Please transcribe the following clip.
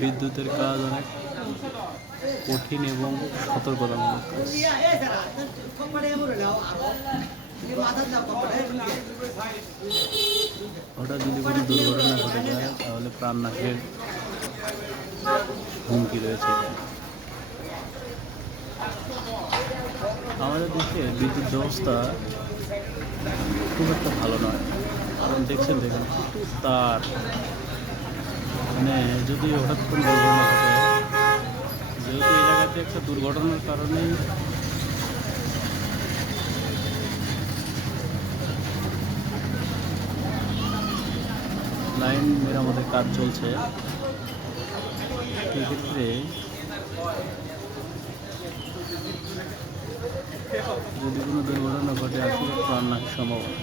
বিদ্যুতের কাজ অনেক কঠিন এবং সতর্কতামূলক কাজ। হঠাৎ যদি কোনো দুর্ঘটনা ঘটে যায় তাহলে প্রাণনাশের হুমকি রয়েছে। আমাদের দেশে বিদ্যুৎ ব্যবস্থা খুব একটা ভালো নয়, কারণ দেখছেন তার মানে যদি হঠাৎ কোনো দুর্ঘটনা ঘটে, যেহেতু এই জায়গাতে একটা দুর্ঘটনার কারণে লাইন মেরামতের কাজ চলছে, সেক্ষেত্রে যদি কোনো দুর্ঘটনা ঘটে আসলে প্রাণনাশের সম্ভাবনা।